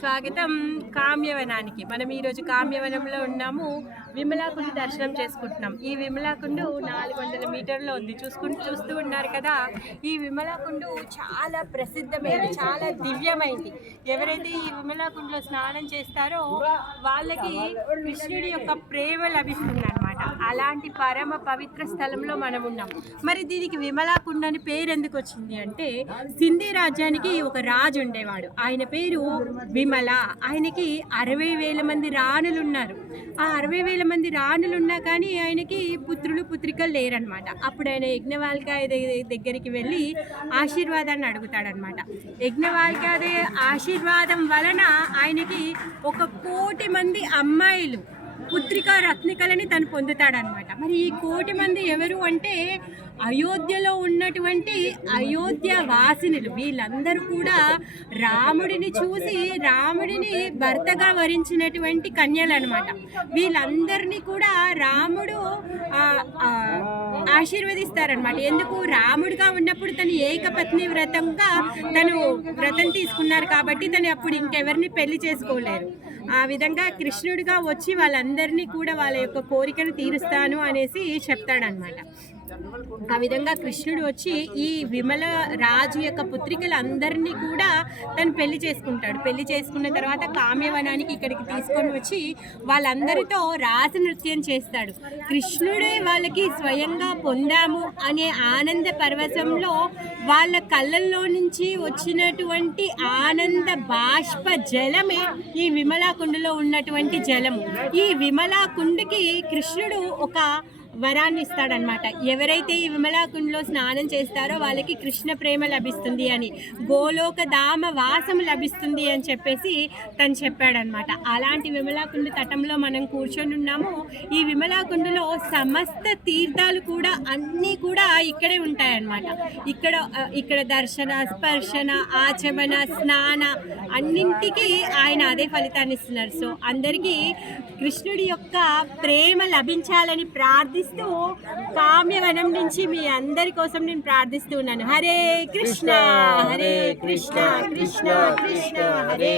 స్వాగతం కామ్యవనానికి. మనం ఈరోజు కామ్యవనంలో ఉన్నాము. విమలాకుండ దర్శనం చేసుకుంటున్నాం. ఈ విమలాకుండు 400 మీటర్లో ఉంది. చూస్తూ ఉన్నారు కదా. ఈ విమలాకుండు చాలా ప్రసిద్ధమైంది, చాలా దివ్యమైంది. ఎవరైతే ఈ విమలాకుండలో స్నానం చేస్తారో వాళ్ళకి కృష్ణుడి యొక్క ప్రేమ లభిస్తుంది అనమాట. అలాంటి పరమ పవిత్ర స్థలంలో మనం ఉన్నాం. మరి దీనికి విమలాకుండ అని పేరు ఎందుకు వచ్చింది అంటే, సింధీ రాజ్యానికి ఒక రాజు ఉండేవాడు. ఆయన పేరు విమల. ఆయనకి 60,000 మంది రాణులు ఉన్నారు. ఆ 60,000 మంది రాణులు ఉన్నా కానీ ఆయనకి పుత్రులు పుత్రికలు లేరనమాట. అప్పుడు ఆయన యజ్ఞవాల్కాయ దగ్గరికి వెళ్ళి ఆశీర్వాదాన్ని అడుగుతాడనమాట. యజ్ఞవాల్కాయ ఆశీర్వాదం వలన ఆయనకి 1,00,00,000 మంది అమ్మాయిలు పుత్రిక రత్నికలని తను పొందుతాడనమాట. మరి ఈ 1,00,00,000 మంది ఎవరు అంటే అయోధ్యలో ఉన్నటువంటి అయోధ్య వాసినులు. వీళ్ళందరూ కూడా రాముడిని చూసి రాముడిని భర్తగా వరించినటువంటి కన్యలు అనమాట. వీళ్ళందరినీ కూడా రాముడు ఆశీర్వదిస్తారనమాట. ఎందుకు? రాముడిగా ఉన్నప్పుడు తను ఏకపత్ని వ్రతంగా వ్రతం తీసుకున్నారు కాబట్టి తను అప్పుడు ఇంకెవరిని పెళ్లి చేసుకోలేరు. ఆ విధంగా కృష్ణుడిగా వచ్చి వాళ్ళందరినీ కూడా వాళ్ళ యొక్క కోరికను తీరుస్తాను అనేసి చెప్తాడనమాట. ఆ విధంగా కృష్ణుడు వచ్చి ఈ విమల రాజు యొక్క పుత్రికలందరినీ కూడా తను పెళ్లి చేసుకుంటాడు. పెళ్లి చేసుకున్న తర్వాత కామ్యవనానికి ఇక్కడికి తీసుకొని వచ్చి వాళ్ళందరితో రాస నృత్యం చేస్తాడు. కృష్ణుడే వాళ్ళకి స్వయంగా పొందాము అనే ఆనంద పరవశంలో వాళ్ళ కళ్ళల్లో నుంచి వచ్చినటువంటి ఆనంద బాష్ప జలమే ఈ విమలాకుండలో ఉన్నటువంటి జలము. ఈ విమలాకుండకి కృష్ణుడు ఒక వరాన్ని ఇస్తాడనమాట. ఎవరైతే ఈ విమలాకుండలో స్నానం చేస్తారో వాళ్ళకి కృష్ణ ప్రేమ లభిస్తుంది అని, గోలోక ధామ వాసము లభిస్తుంది అని చెప్పేసి తను చెప్పాడనమాట. అలాంటి విమలాకుండ తటంలో మనం కూర్చొని ఉన్నాము. ఈ విమలాకుండలో సమస్త తీర్థాలు కూడా అన్నీ కూడా ఇక్కడే ఉంటాయన్నమాట. ఇక్కడ దర్శన, స్పర్శన, ఆచమన, స్నాన అన్నింటికి ఆయన అదే ఫలితాన్ని ఇస్తున్నారు. సో అందరికీ కృష్ణుడి యొక్క ప్రేమ లభించాలని ప్రార్థిస్తూ కామ్యవనం నుంచి మీ అందరి కోసం నేను ప్రార్థిస్తూ ఉన్నాను. హరే కృష్ణ, హరే కృష్ణ, కృష్ణ కృష్ణ హరే